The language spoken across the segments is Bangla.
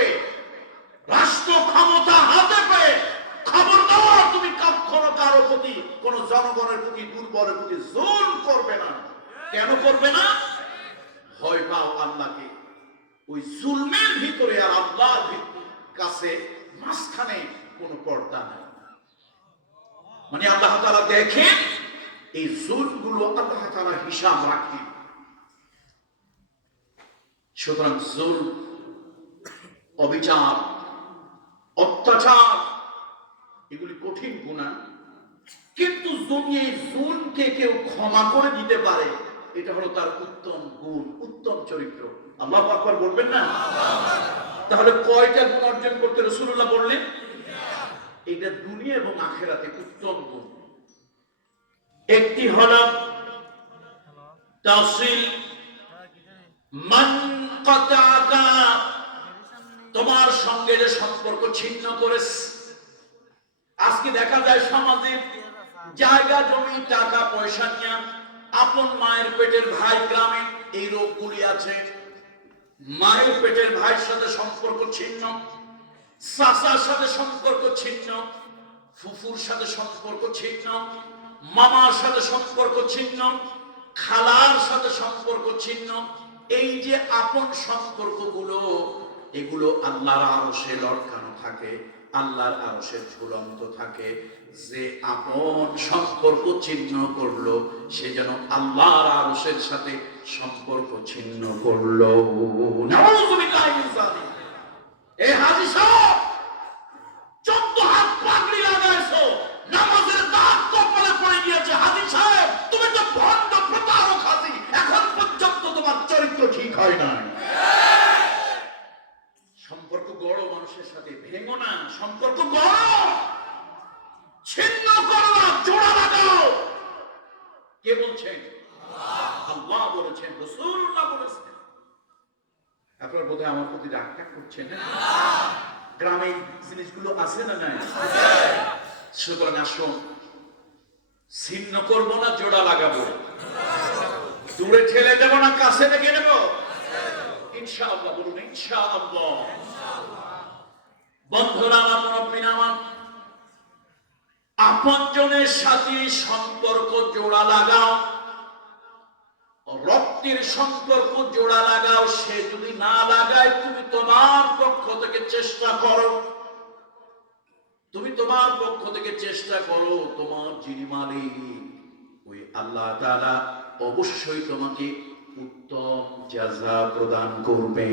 পেয়ে, রাষ্ট্র ক্ষমতা হাতে পেয়ে খবরদার তুমি কখনো কারো প্রতি, কোন জনগণের প্রতি, দুর্বলের প্রতি জুলুম করবে না। কেন করবে না? ভয় পাও আল্লাহকে। ওই জুলমের ভিতরে আর আল্লাহর কাছে মাঝখানে কোনো পর্দা নেই। মানে আল্লাহ তাআলা দেখেন এই জুলমগুলো, আল্লাহ তাআলা হিসাব রাখেন। সুতরাং জুলম, অবিচার, অত্যাচার এগুলি কঠিন গুনাহ, কিন্তু যদি এই জুলমকে কেউ ক্ষমা করে দিতে পারে, এটা হলো তার উত্তম গুণ, উত্তম চরিত্র। আল্লাহু আকবার বলবেন না? তাহলে কয়টা গুণ অর্জন করতে রাসূলুল্লাহ বললেন? এটা দুনিয়া এবং আখিরাতে উত্তম গুণ। একটি হলো তাসিল মান কাতাকা, তোমার সঙ্গে যে সম্পর্ক ছিন্ন করেছে। আজকে দেখা যায় সমাজে জায়গা জমি টাকা পয়সা নিয়ে আপন মায়ের পেটের ভাই, গ্রামে এই রোগগুলি আছে। মায়ের পেটের ভাইয়ের সাথে সম্পর্ক ছিন্ন, চাচার সাথে সম্পর্ক ছিন্ন, ফুফুর সাথে সম্পর্ক ছিন্ন, মামার সাথে সম্পর্ক ছিন্ন, খালার সাথে সম্পর্ক ছিন্ন। এই যে আপন সম্পর্কগুলো, এগুলো আল্লাহর আরশে লটকানো থাকে, আল্লাহর আরশে ঝুলন্ত থাকে। যে আপন সম্পর্ক ছিন্ন করলো, সে যেন আল্লাহর আরশের সাথে সম্পর্ক ছিন্ন করলো। নাউযুবিল্লাহ মিন যালিক। এই হাজী সাহেব 14 হাত পাগড়ি লাগাইছো, নামাজের দাগ কপালে পড়ে গিয়েছে। হাজী সাহেব, তুমি তো ভণ্ড প্রতারক হাজী, এখন পর্যন্ত তোমার চরিত্র ঠিক হয় না। সম্পর্ক গড়ো মানুষের সাথে, ভেঙো না। সম্পর্ক গড়ো, ছিন্ন করো না, জোড়া লাগাও। কে বলছেন? আল্লাহ বলেছেন, রাসূলুল্লাহ বলেছেন। আপনারা বোধহয় আমার প্রতি রাগ করছেন না? গ্রামে জিনিসগুলো আছে না নাই? সুতরাং আসুন, ছিন্ন করবো না, জোড়া লাগাবো। দূরে ঠেলে দেবো না, কাছে ডেকে নেবো ইনশাআল্লাহ। বলুন ইনশাআল্লাহ। বন্ধুরা আমার, মুরব্বিরা আমার, আপনজনের সাথে সম্পর্ক জোড়া লাগাও, রক্তের সম্পর্ক জোড়া লাগাও। সে যদি না লাগায়, তুমি তোমার পক্ষ থেকে চেষ্টা করো, তুমি তোমার পক্ষ থেকে চেষ্টা করো। তোমার যিনি মালিক, ওই আল্লাহ তাআলা অবশ্যই তোমাকে উত্তম জাযা প্রদান করবে।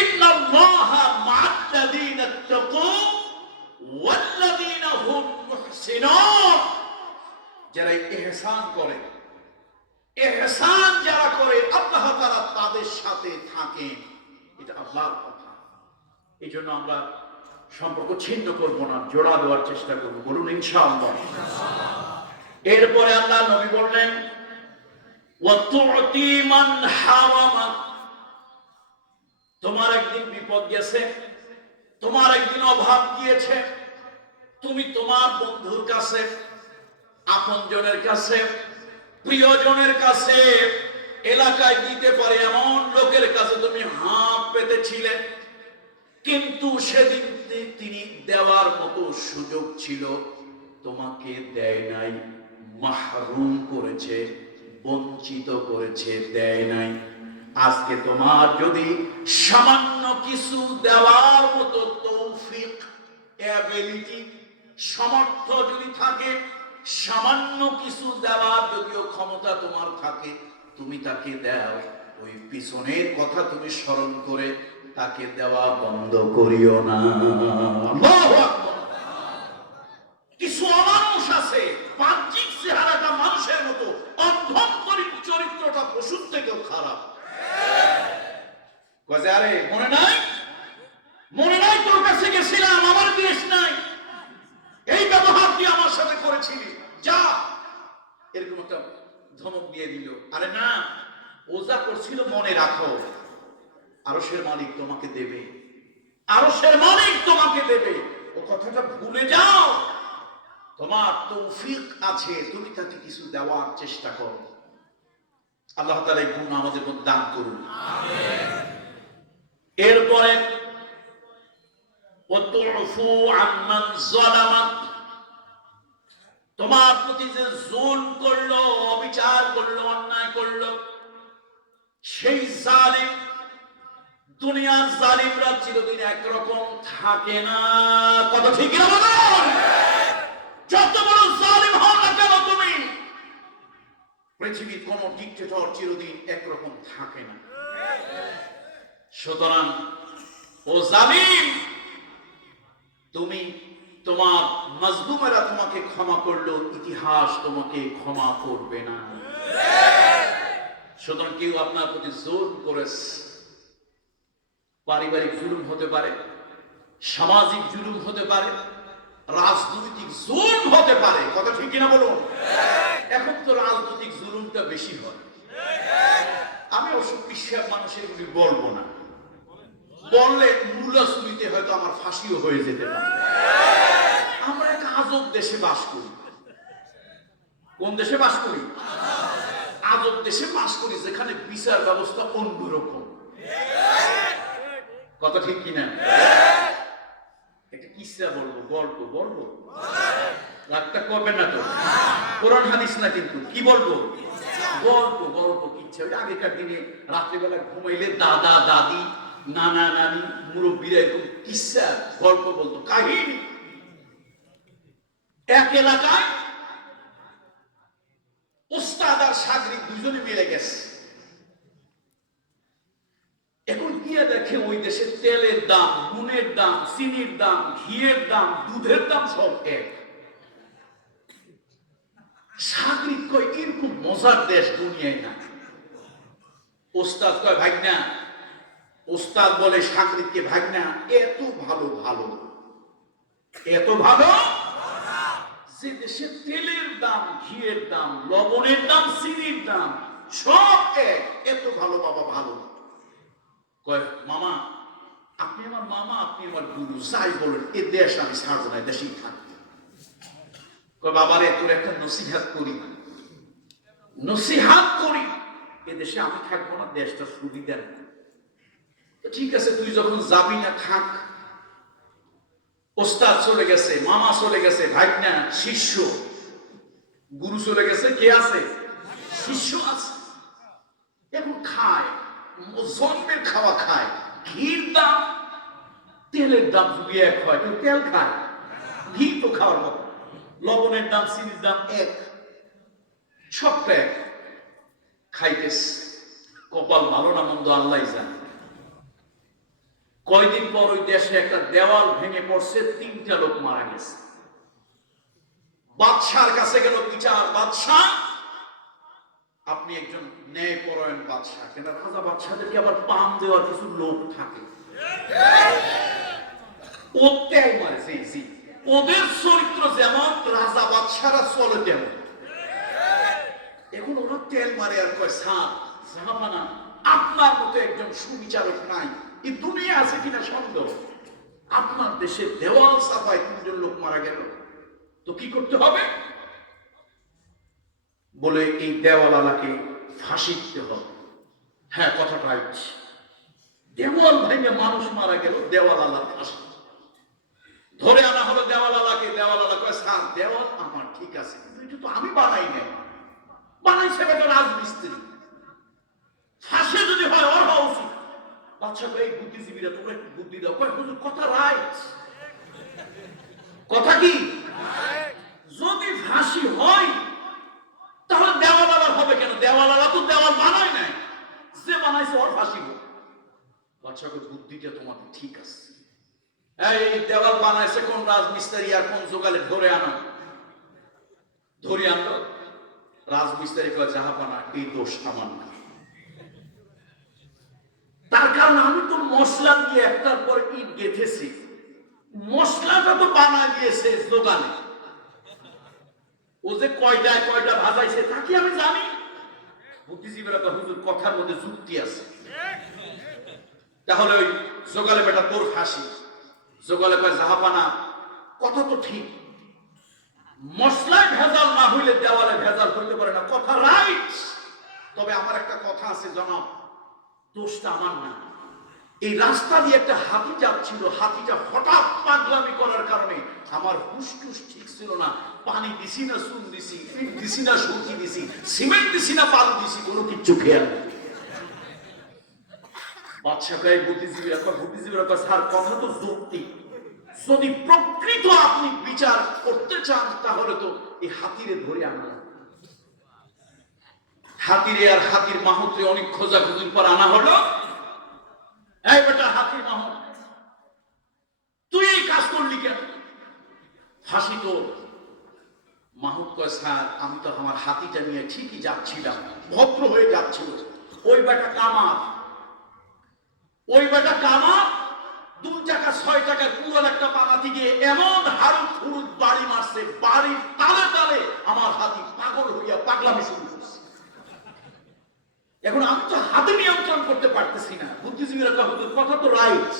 ইন্নাল্লাহা মা'আল্লাযীনা ইত্তাকু ওয়াল্লাযীনা হুম মুহসিনুন। যারা ইহসান করে, ইহসান যারা করে, আল্লাহ তাআলা তাদের সাথে থাকেন। এটা আল্লাহর কথা। এই জন্য আমরা সম্পর্ক ছিন্ন করব না, জোড়া দেওয়ার চেষ্টা করব। বলুন ইনশাআল্লাহ। এরপরে আল্লাহ নবী বললেন, ওয়া তু'তি মান হারামা। তোমার একদিন বিপদ গেছে, তোমার একদিন অভাব গিয়েছে, তুমি তোমার বন্ধুর কাছে, আপনজনের কাছে, প্রিয়জনের কাছে, এলাকায় দিতে পারে এমন লোকের কাছে তুমি হাত পেতেছিলে, কিন্তু সেদিন তিনি দেওয়ার মতো সুযোগ ছিল, তোমাকে দেয় নাই, মাহরুম করেছে, বঞ্চিত করেছে, দেয় নাই। আজকে তোমার যদি সামান্য কিছু দেওয়ার মতো তৌফিক, এবিলিটি, সামর্থ্য যদি থাকে, সামান্য কিছু দেওয়ার যদিও ক্ষমতা তোমার থাকে, তুমি তাকে দাও। ওই পিছনের কথা তুমি স্মরণ করে তাকে দেওয়া বন্ধ করিও না। আল্লাহু আকবার। কিছু অমানুষ আছে, বাহ্যিক চেহারাটা মানুষের মতো, অভ্যন্তরীণ চরিত্রটা পশুর থেকেও খারাপ। কয়ে আরে মনে নাই, মনে নাই তোর কাছে গেছিলাম, আমার দেশ নাই, এই ব্যবহার তুই আমার সাথে করেছিলি, যা। এরকম একটা ধমক দিয়ে দিল। আরে না, ও যা করছিল মনে রাখো, আরশের মালিক তোমাকে দেবে, আরশের মালিক তোমাকে দেবে। ও কথাটা ভুলে যাও। তোমার তৌফিক আছে, তুমি তাকে কিছু দেওয়ার চেষ্টা করো। আল্লাহ তাআলা এই গুণ আমাদের মধ্যে দান করুন। আমিন। উফু আম্মান যালামাক, তোমার প্রতি যে জুলম করলো, অবিচার করলো, অন্যায় করলো, সেই জালিম, দুনিয়ার জালিমরা চিরদিন একরকম থাকে না। কথা ঠিক না বলুন? যত বড় জালিম হও না কেন তুমি, পৃথিবীর কোন ডিক্টেটর চিরদিন একরকম থাকে না। সুতরাং ও জালিম, তুমি, তোমার মাজলুমেরা তোমাকে ক্ষমা করলো, ইতিহাস তোমাকে ক্ষমা করবে না। সুতরাং কেউ আপনার প্রতি জোর করেছে, পারিবারিক জুলুম হতে পারে, সামাজিক জুলুম হতে পারে, রাজনৈতিক জুলুম হতে পারে। কথা ঠিক কিনা বলুন? এখন তো রাজনৈতিক জুলুমটা বেশি হয়। আমি অবশ্য বিশ্বাস মানুষের গুলি বলবো না, বললে মূল্যচুরিতে হয়তো আমার ফাঁসিও হয়ে যেতে পারে। আমরা এক আজব দেশে বাস করি। কোন দেশে বাস করি? আজব দেশে বাস করি, যেখানে বিচার ব্যবস্থা অন্যরকম। কথা ঠিক কিনা? একটা কিসা বলবো, গল্প বলবো, রাগটা করবেন না তো? কোরআন হাদিস না কিন্তু। কি বলবো? গল্প, গল্প, কিচ্ছা। ওই আগেকার দিনে রাত্রিবেলা ঘুমাইলে দাদা দাদি, নানা নানি, মুরব্বীরা এরকম কিসা গল্প বলতো, কাহিনী। এক এলাকায় উস্তাদ আর ছাত্রী দুজনে মিলে গেছে। এখন গিয়ে দেখে ওই দেশে তেলের দাম, নুনের দাম, চিনির দাম, ঘিয়ের দাম, দুধের দাম সব এক। সাগরিক কয় এরকম মজার দেশ দুনিয়ায় না। ওস্তাদ কয় ভাগনা, ওস্তাদ বলে সাগরিককে, ভাগনা এত ভালো, ভালো এত ভালো যে দেশে তেলের দাম, ঘিয়ের দাম, লবণের দাম, চিনির দাম সব এক, এত ভালো বাবা, ভালো। কয় মামা, আপনি আমার মামা, আপনি আমার গুরু, যাই বলেন, এ দেশ আমি ছাড়বো না, দেশেই থাকবো। কয় বাবারে, তোর একটা নসিহাত করি, নসিহাত করি, এ দেশে আমি থাকবো না, দেশটা সুবিধা নেই। ঠিক আছে, তুই যখন যাবি না থাক। ওস্তাদ চলে গেছে, মামা চলে গেছে, ভাগনা, শিষ্য, গুরু চলে গেছে, কে আছে? শিষ্য আছে। এখন খায়, জন্মের খাওয়া খায়। ঘির দাম, তেলের দাম যদি এক হয়, কেউ তেল খায়, ঘি তো খাওয়ার মতো। লবণের দাম, চিনির দাম এক, সবটা এক। খাইতেস, কপাল ভালো না মন্দ আল্লাহ জানে। কয়দিন পর ওই দেশে একটা দেওয়াল ভেঙে পড়ছে, 3টা লোক মারা গেছে। বাদশার কাছে গেল বিচার, বাদশাহ আপনি একজন ন্যায়পরায়ণ বাদশাহ, কেন রাজা বাদশাদেরকে আবার পাম দেওয়ার কিছু লোক থাকে, ও তেল মারে, ওদের চরিত্র যেমন রাজা বাদশারা চলে তেমন। এখন ওরা তেল মারে আর কয়, স্যার জাহাপানা, আপনার মতো একজন সুবিচারক নাই, এই দুনিয়া আছে কিনা সন্দেহ। আপনার দেশে দেওয়াল সাফায় 3জন লোক মারা গেল, তো কি করতে হবে? বলে এই দেওয়ালাকে ফাঁসি দিতে হবে। হ্যাঁ, কথা রাইট। দেওয়াল ভেঙে মানুষ মারা গেল, দেওয়ালালা ফাঁসি। ধরে আনা হলো দেওয়ালাকে। দেওয়ালালা কয়, স্যার দেওয়াল আমার ঠিক আছে, কিন্তু এটা তো আমি বানাই নাই, বানাইছে একটা রাজমিস্ত্রি, ফাঁসি যদি হয় ওর হওয়া উচিত। বাচ্চা এই বুদ্ধিজীবীরা, তোমরা একটু বুদ্ধি দাও। কয় হুজুর কথা রাইট। কথা কি? যদি ফাঁসি হয় তাহলে দেওয়ালার হবে কেন? দেওয়ালারা তো দেওয়াল বানায় নাই, যে বানাইছে ওর ফাঁসি হোক। বাচ্চাকে বুদ্ধিটা তোমাদের ঠিক আছে। এই দেওয়াল বানাইছে কোন রাজমিস্ত্রি আর কোন জোগালে, ধরে আনো। ধরে আনলো। রাজমিস্ত্রি কয়, জাহাপানা এই দোষ আমার না, তার কারণ আমি তো মশলা দিয়ে একটার পর ইট গেঁথেছি, মশলাটা তো বানা দিয়েছে দোকানে, ও যে কয়টায় কয়টা ভাজাইছে তা কি আমি জানি? বুদ্ধিজীবীরা তো হুজুর কথার মধ্যে যুক্তি আছে। তাহলে ওই জোগালে বেটা তোর ফাঁসি। জোগালে কয়, জাহাপানা কথা তো ঠিক, মশলায় ভেজাল না হইলে দেওয়ালে ভেজাল হইতে পারে না, কথা রাইট। তবে আমার একটা কথা আছে জনাব, দোষটা আমার না, এই রাস্তা দিয়ে একটা হাতি যাচ্ছিল, হাতিটা হঠাৎ পাগলামি করার কারণে আমার হুশটুস ঠিক ছিল না। পানি দিছি না চুন দিছি, ইট দিছি না সুরকি দিছি, সিমেন্ট দিছি না বালু দিছি, কোনো কিচ্ছু খেয়াল নেই। বাদশা কয় বুদ্ধিজীবীরা স্যার কথা তো যৌক্তিক, যদি প্রকৃত আপনি বিচার করতে চান তাহলে তো এই হাতিরে ধরে আনা, হাতিরে আর হাতির মাহুতে অনেক খোঁজাখুঁজির পর আনা হলো। এই বেটা হাতির মাহুত, তুই এই কাজ করলি কেন? ফাঁসি তো। মাহুত কয় স্যার আমি তো আমার হাতিটা নিয়ে ঠিকই যাচ্ছিলাম, ভদ্র হয়ে যাচ্ছিল, ওই বেটা কামার 2 টাকা 6 টাকা কুয়াল একটা বানাতে গিয়ে এমন হারুদ ফুরুদ বাড়ি মারছে, বাড়ির তালে তালে আমার হাতি পাগল হইয়া পাগলামি শুরু করছে। এখন আমি তো হাতে নিয়ন্ত্রণ করতে পারতেছি না। বুদ্ধিজীবীরা কথা তো রাইট,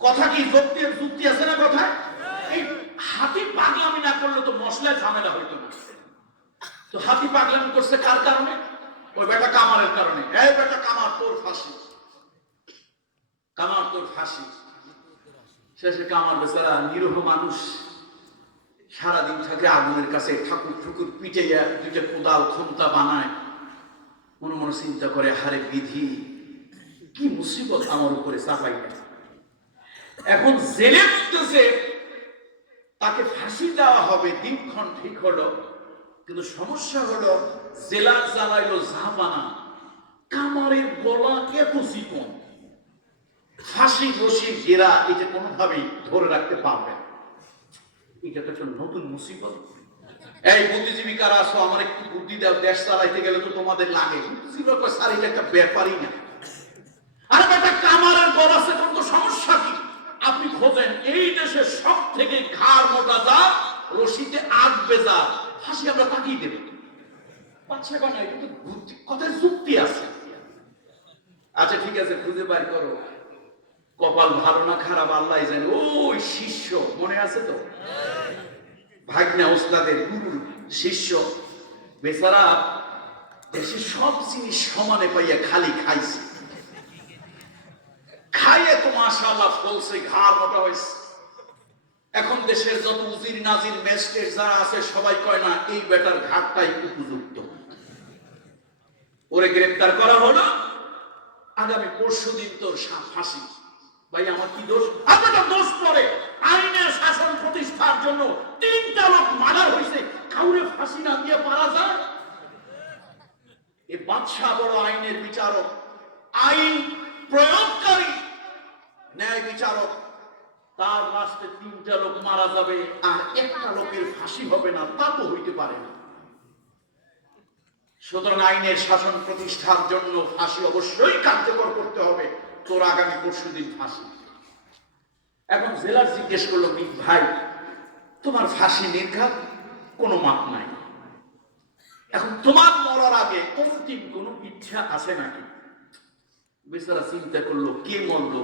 কথা কি যুক্তি আছে না কথায়? এই হাতি পাগলামি না করলে তো মশলায় ঝামেলা হইতো না। তো হাতি পাগলামি করছে কার কারণে? ওই বেটা কামারের কারণে। এই বেটা কামার, তোর ফাঁসি, কামার তোর ফাঁসি। শেষে কামার বেচারা নিরীহ মানুষ, সারাদিন থাকে আগুনের কাছে, ঠাকুর ঠুকুর পিটে 2টা কোদাল খন্তা বানায়, মনে মনে চিন্তা করে হারে বিধি, কি মুসিবত আমার উপরে চাপাই। এখন জেলে মধ্যে তাকে ফাঁসি দেওয়া হবে, দিনক্ষণ ঠিক হলো, কিন্তু সমস্যা হলো জেলার জ্বালাইলো জাহাপানা, কামারের গলা এত চিকন, ফাঁসি বসি ঘেরা, এটা কোনোভাবেই ধরে রাখতে পারবে না। এটা তো নতুন মুসিবত। এই বুদ্ধিজীবী কারা আছো, আমার একটু বুদ্ধি দাও, দেশ চালাইতে গেলে তো তোমাদের লাগে। বুদ্ধিজীবী কয় স্যার এটা একটা ব্যাপারই না। আর বেটা কামারের গলা চিকন তো সমস্যা কি? আপনি খোঁজেন এই দেশের সব থেকে ঘাড় মোটা যা, রশিতে আটবে যা, ফাঁসি আমরা তাকিয়ে দেব। পাচ্ছে কেন? এটা তো বুদ্ধি, কথায় যুক্তি আছে। আচ্ছা ঠিক আছে, খুঁজে বাই করো। কপাল ভালো না খারাপ আল্লাহ জানে। ওই শিষ্য মনে আছে তো, ভাগ্না ওস্তাদের গুরুর শিষ্য, বেচারা দেশে সব জিনিস সমানে পাইয়া খালি খাইছে, খাইয়ে তো মাশাআল্লাহ ফলছে, ঘাড় মোটা হয়েছে। এখন দেশের যত উজির নাজির ম্যাজিস্ট্রেট যারা আছে সবাই কয় না এই বেটার ঘাটটাই উপযুক্ত, ওরে গ্রেফতার করা হলো, আগামী পরশুদিন তোর ফাঁসি। ভাই আমার কি দোষ? আপনার দোষ পড়ে আইনের শাসন প্রতিষ্ঠার জন্য 3টা লোক মারা হয়েছে, কাউরে ফাঁসি না দিয়ে পারা যায়? এই বাদশাহ বড় আইনের বিচারক, আইন প্রয়োগকারী, ন্যায় বিচারক, তার রাস্তে 3টা লোক মারা যাবে আর একটা লোকের ফাঁসি হবে না, তা তো হইতে পারে না। সুতরাং আইনের শাসন প্রতিষ্ঠার জন্য ফাঁসি অবশ্যই কার্যকর করতে হবে। তোর আগামী পরশুদিন ফাঁসি। এখন জেলার জিজ্ঞেস করলো, ভাই তোমার ফাঁসি নির্ঘাত, কোনো মাপ নাই, এখন তোমার মরার আগে অন্তিম কোনো ইচ্ছা আছে নাকি? বেচারা চিন্তা করলো, কে মরলো,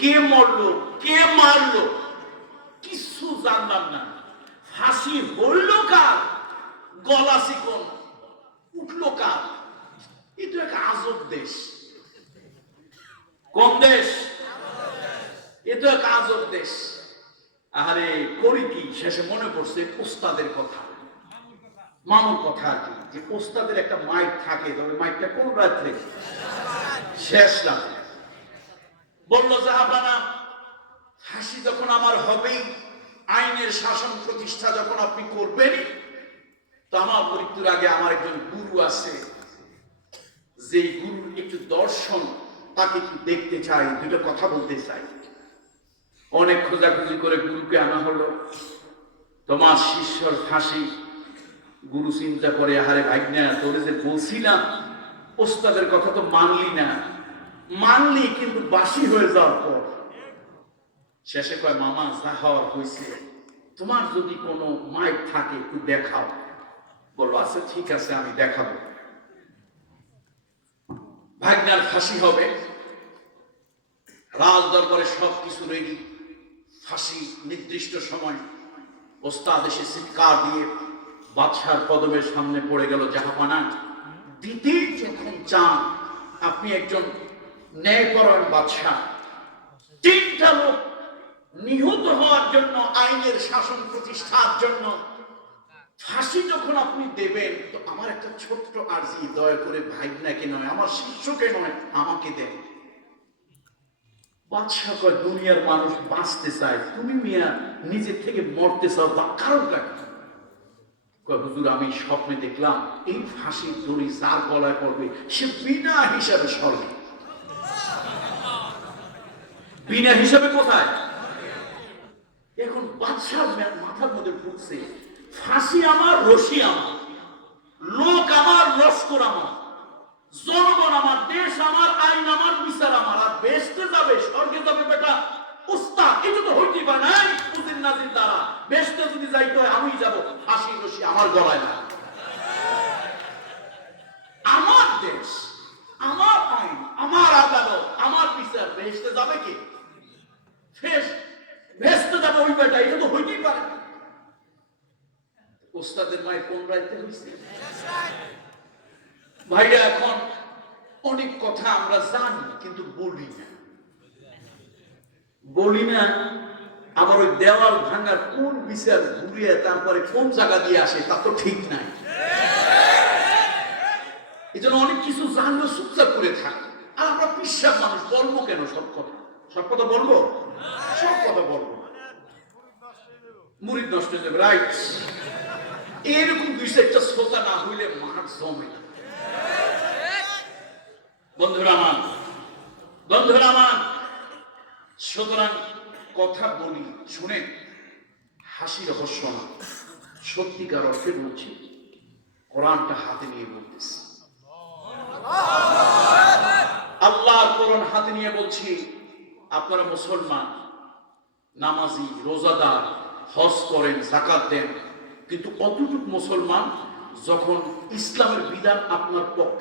কে মরলো, কে মারলো, কিছু জানলাম না। ফাঁসি হইল কার? গলা চিকন, উঠলো কার? এটা এক আজব দেশ। কোন দেশ? এটা এক আজব দেশ। আরে করি কি? শেষে মনে পড়ছে ওস্তাদের কথা, মামুর কথা আর কি, যে ওস্তাদের একটা মাইক থাকে, তবে মাইকটা কোন রাত্রে? শেষ রাতে। বললো জাহাপানা, ফাঁসি যখন আমার হবেই, আইনের শাসন প্রতিষ্ঠা যখন আপনি করবেন, তো আমার মৃত্যুর আগে আমার একজন গুরু আছে, যে গুরুর একটু দর্শন, তাকে একটু দেখতে চাই, 2টা কথা বলতে চাই। অনেক খোঁজাখুঁজি করে গুরুকে আনা হলো। তোমার শিষ্যর ফাঁসি। গুরু চিন্তা করে, আহারে ভাগ্না, তোরে যে বলছিলাম ওস্তাদের কথা তো মানলি কিন্তু বাসি হয়ে যাওয়ার পর। শেষে কয়, মামা যা হওয়ার হয়েছে, তোমার যদি কোনো মাইক থাকে একটু দেখাও। বললো আচ্ছা ঠিক আছে, আমি দেখাবো। ভাগ্নার ফাঁসি হবে, রাজ দরবারে সবকিছু রেডি, ফাঁসি নির্দিষ্ট সময়। ওস্তাদ এসে চিৎকার দিয়ে বাদশার কদমের সামনে পড়ে গেল, জাহাপানা দিতে যখন চান আপনি একজন ন্যায়পরায়ণ বাদশাহ, 3টা লোক নিহত হওয়ার জন্য, আইনের শাসন প্রতিষ্ঠার জন্য ফাঁসি যখন আপনি দেবেন, তো আমার একটা ছোট্ট আর্জি, দয়া করে ভাইগনাকে নয়, আমার শিষ্যকে নয়, আমাকে দেন। বাদশাহ কয়, দুনিয়ার মানুষ বাঁচতে চায়, তুমি মিয়া নিজের থেকে মরতে চাও, বা কারণটা কি? কয়, হুজুর আমি স্বপ্নে দেখলাম এই ফাঁসির দড়ি যার গলায় পড়বে সে বিনা হিসাবে স্বর্গে। বিনা হিসাবে কোথায়? এখন বাদশাহ মাথার মধ্যে ঢুকছে, ফাঁসি আমার, রশি আমার, লোক আমার, লস্কর আমার, জনগণ আমার, দেশ আমার, আইন আমার, বিচার আমার, আর বেহেশতে যাবে, স্বর্গে যাবে বেটা উস্তাদ, এটা তো হইতে পারে না। পুতিন নাজির দ্বারা বেহেশতে যদি যাইতে হয় আমি যাব, ফাঁসি রশি আমার গলায় না। আমার দেশ, আমার আইন, আমার আদালত, আমার বিচার, বেহেশতে যাবে কি? বেহেশতে যাবে ওই বেটা, এটা তো হইতেই পারে না। ওস্তাদের মায়ের কোন রাইতে হইছে? ভাইরা, এখন অনেক কথা আমরা জানি কিন্তু বলি না। আবার ওই দেওয়াল ভাঙার কোন বিচার ঘুরিয়ে তারপরে কোন জায়গা দিয়ে আসে তা তো ঠিক নাই। এই জন্য অনেক কিছু জানলেও চুপচাপ করে থাকে। আর আমরা বিশ্বাস মানুষ, বলবো কেন সব কথা বলবো? সব কথা বলবো, মুরিদ নষ্ট হয়ে যাবে। রাইট, এরকম 2-4টা শ্রোতা না হইলে মাঠ জমে না। বন্ধুরা আমার, সুতরাং কথা বলি, শুনেন, হাসি রহস্য না, সত্যিকার অর্থে বলছি, কোরআনটা হাতে নিয়ে বলতেছি, আল্লাহর কোরআন হাতে নিয়ে বলছি। আপনারা মুসলমান, নামাজি, রোজাদার, হজ করেন, যাকাত দেন, কিন্তু কতটুকু মুসলমান যখন ইসলামের বিধান আপনার পক্ষে